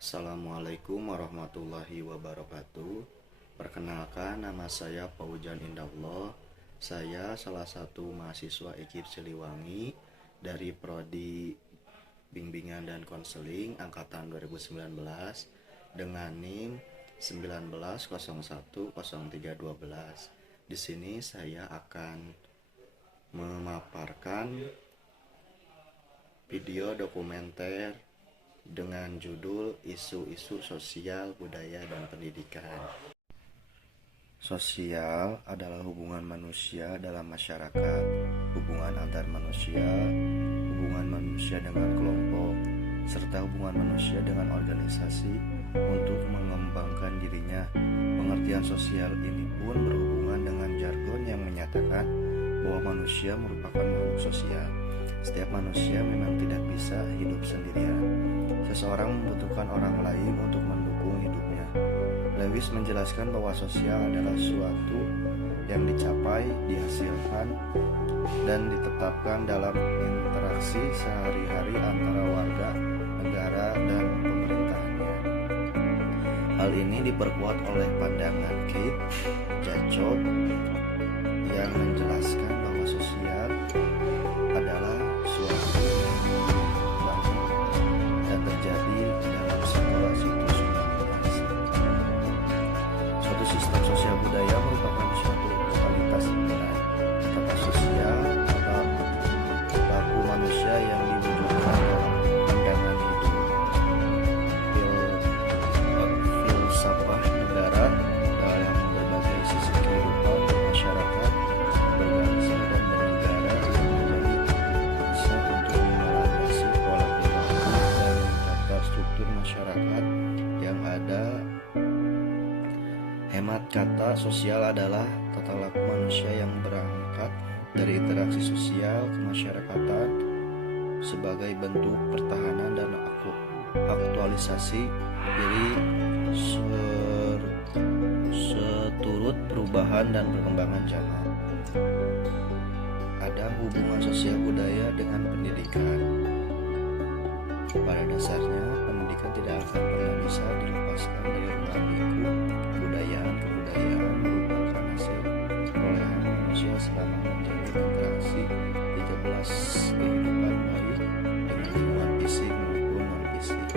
Assalamualaikum warahmatullahi wabarakatuh. Perkenalkan, nama saya Paujan Indahullah. Saya salah satu mahasiswa IKIP Siliwangi dari Prodi Bimbingan dan Konseling angkatan 2019 dengan NIM 19010312. Di sini saya akan memaparkan video dokumenter dengan judul Isu-isu Sosial, Budaya, dan Pendidikan. Sosial adalah hubungan manusia dalam masyarakat, hubungan antar manusia, hubungan manusia dengan kelompok, serta hubungan manusia dengan organisasi untuk mengembangkan dirinya. Pengertian sosial ini pun berhubungan dengan jargon yang menyatakan bahwa manusia merupakan makhluk sosial. Setiap manusia memang tidak bisa hidup sendirian. Seseorang membutuhkan orang lain untuk mendukung hidupnya. Lewis menjelaskan bahwa sosial adalah suatu yang dicapai, dihasilkan, dan ditetapkan dalam interaksi sehari-hari antara warga, negara, dan pemerintahannya. Hal ini diperkuat oleh pandangan Keith Jacob yang menjelaskan bahwa sosial adalah suatu yang terjadi dalam sebuah situs komunikasi. Suatu sistem sosial budaya merupakan suatu totalitas nilai tata sosial atau laku manusia yang diwujudkan dalam pandangan hidup, filsafat negara dalam berbagai sisi kehidupan masyarakat, berbangsa, dan bernegara yang menjadi bisa untuk melandasi pola perilaku dan tata struktur masyarakat yang ada. Hemat kata, sosial adalah tata laku manusia yang berangkat dari interaksi sosial kemasyarakatan sebagai bentuk pertahanan dan aktualisasi diri seturut perubahan dan perkembangan zaman. Ada hubungan sosial budaya dengan pendidikan. Pada dasarnya, pendidikan tidak akan pernah bisa dilepaskan dari ruang lingkup kebudayaan. Kebudayaan merupakan hasil perolehan manusia selama menjalani interaksi 13 kehidupan baik dengan lingkungan fisik maupun non-fisik.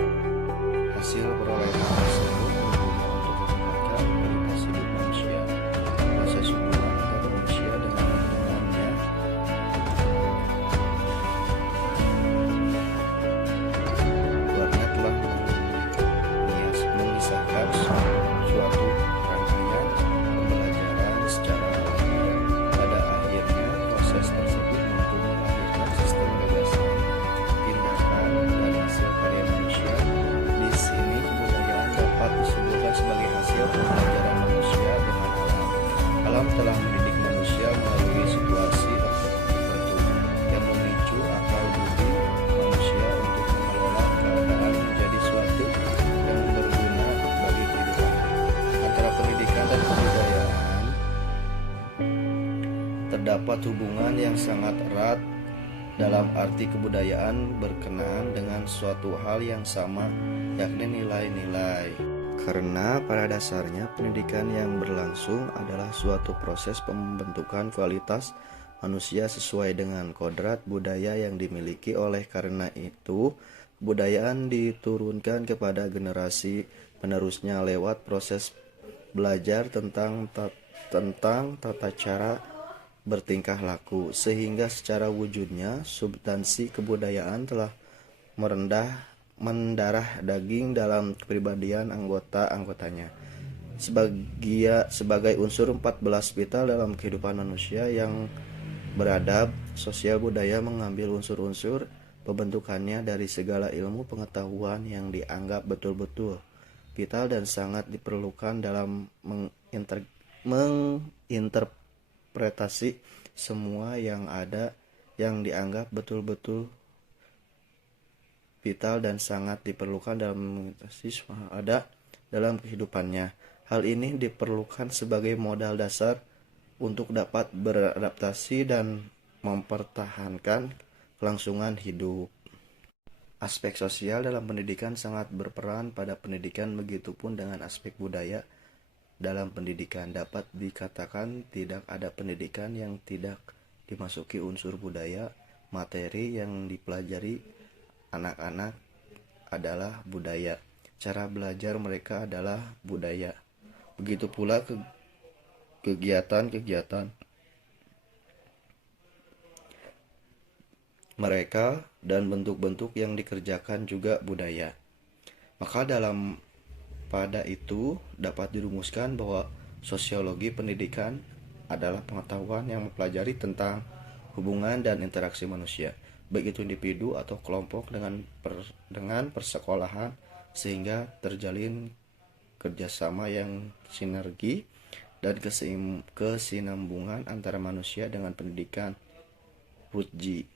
Hasil perolehan tersebut berguna untuk meningkatkan kualitas hidup manusia. Proses hubungan antar manusia dengan lingkungannya telah mengisahkan suatu rangkaian pembelajaran secara linear. Pada akhirnya, proses tersebut mampu melahirkan sistem gagasan, tindakan, dan hasil karya manusia. Di sini, kebudayaan dapat disebutkan sebagai hasil pembelajaran manusia dengan alam. Alam telah mendidik manusia melalui situasi tertentu yang memicu akal budi manusia untuk mengelola keadaan menjadi suatu yang berguna bagi kehidupan. Antara pendidikan dan kebudayaan terdapat hubungan yang sangat erat, dalam arti kebudayaan berkenaan dengan suatu hal yang sama, yakni nilai-nilai. Karena pada dasarnya pendidikan yang berlangsung adalah suatu proses pembentukan kualitas manusia sesuai dengan kodrat budaya yang dimiliki. Oleh karena itu, kebudayaan diturunkan kepada generasi penerusnya lewat proses belajar tentang tata cara bertingkah laku, sehingga secara wujudnya substansi kebudayaan telah mendarah daging dalam kepribadian anggota-anggotanya. Sebagai unsur 14 vital dalam kehidupan manusia yang beradab, sosial budaya mengambil unsur-unsur pembentukannya dari segala ilmu pengetahuan yang dianggap betul-betul vital dan sangat diperlukan dalam menginterpretasi semua yang ada yang dianggap betul-betul vital dan sangat diperlukan dalam menginterpretasi semua ada dalam kehidupannya. Hal ini diperlukan sebagai modal dasar untuk dapat beradaptasi dan mempertahankan kelangsungan hidup. Aspek sosial dalam pendidikan sangat berperan pada pendidikan, begitupun dengan aspek budaya dalam pendidikan. Dapat dikatakan tidak ada pendidikan yang tidak dimasuki unsur budaya. Materi yang dipelajari anak-anak adalah budaya. Cara belajar mereka adalah budaya. Begitu pula kegiatan-kegiatan mereka dan bentuk-bentuk yang dikerjakan juga budaya. Maka pada itu dapat dirumuskan bahwa sosiologi pendidikan adalah pengetahuan yang mempelajari tentang hubungan dan interaksi manusia, baik itu individu atau kelompok dengan persekolahan, sehingga terjalin kerjasama yang sinergi dan kesinambungan antara manusia dengan pendidikan. Rutji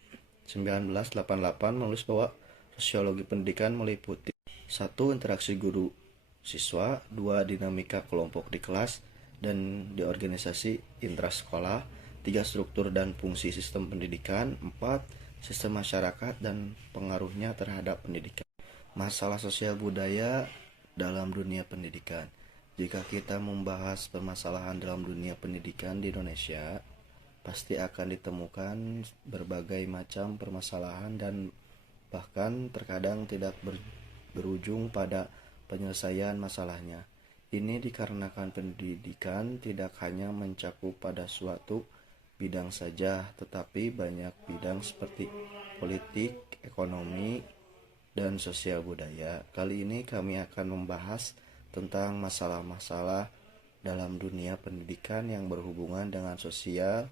1988 menulis bahwa sosiologi pendidikan meliputi 1. Interaksi guru siswa, 2. Dinamika kelompok di kelas dan di organisasi intrasekolah, 3. Struktur dan fungsi sistem pendidikan, 4. Sistem masyarakat dan pengaruhnya terhadap pendidikan. Masalah sosial budaya dalam dunia pendidikan. Jika kita membahas permasalahan dalam dunia pendidikan di Indonesia, pasti akan ditemukan berbagai macam permasalahan dan bahkan terkadang tidak berujung pada penyelesaian masalahnya. Ini dikarenakan pendidikan tidak hanya mencakup pada suatu bidang saja, tetapi banyak bidang seperti politik, ekonomi, dan sosial budaya. Kali ini kami akan membahas tentang masalah-masalah dalam dunia pendidikan yang berhubungan dengan sosial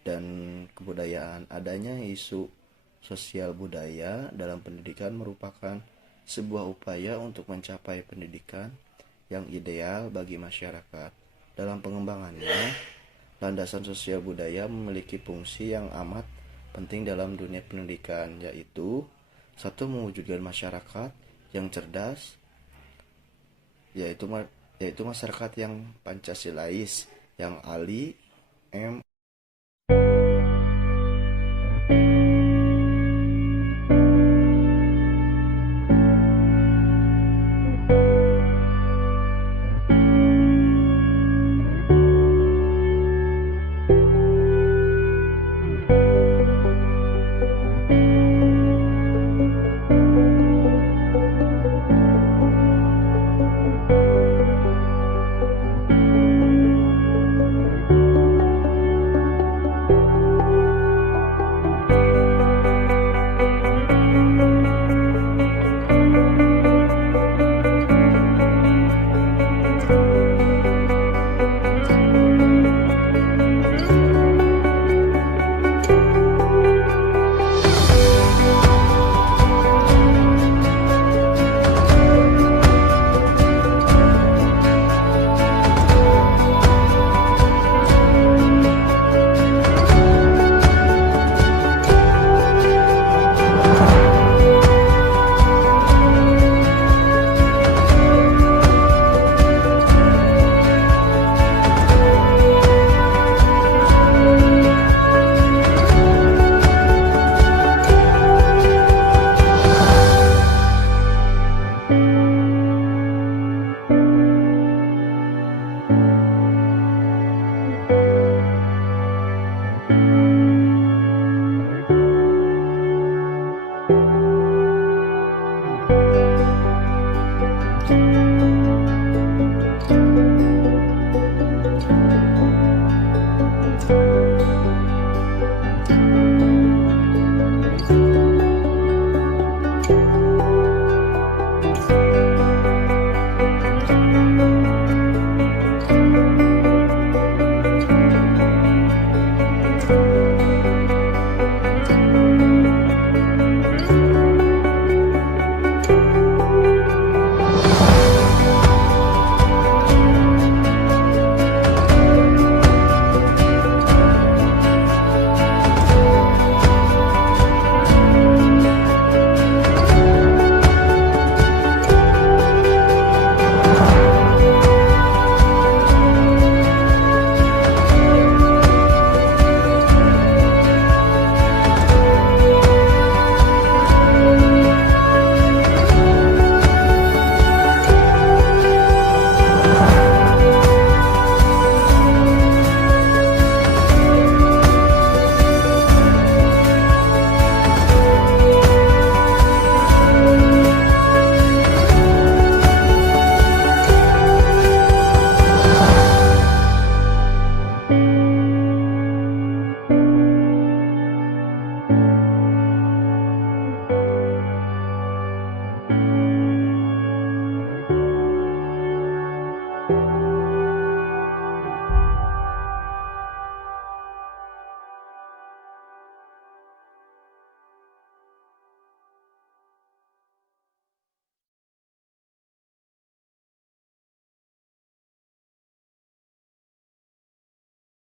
dan kebudayaan. Adanya isu sosial budaya dalam pendidikan merupakan sebuah upaya untuk mencapai pendidikan yang ideal bagi masyarakat. Dalam pengembangannya, landasan sosial budaya memiliki fungsi yang amat penting dalam dunia pendidikan, yaitu 1. Mewujudkan masyarakat yang cerdas, yaitu masyarakat yang Pancasilais, yang ahli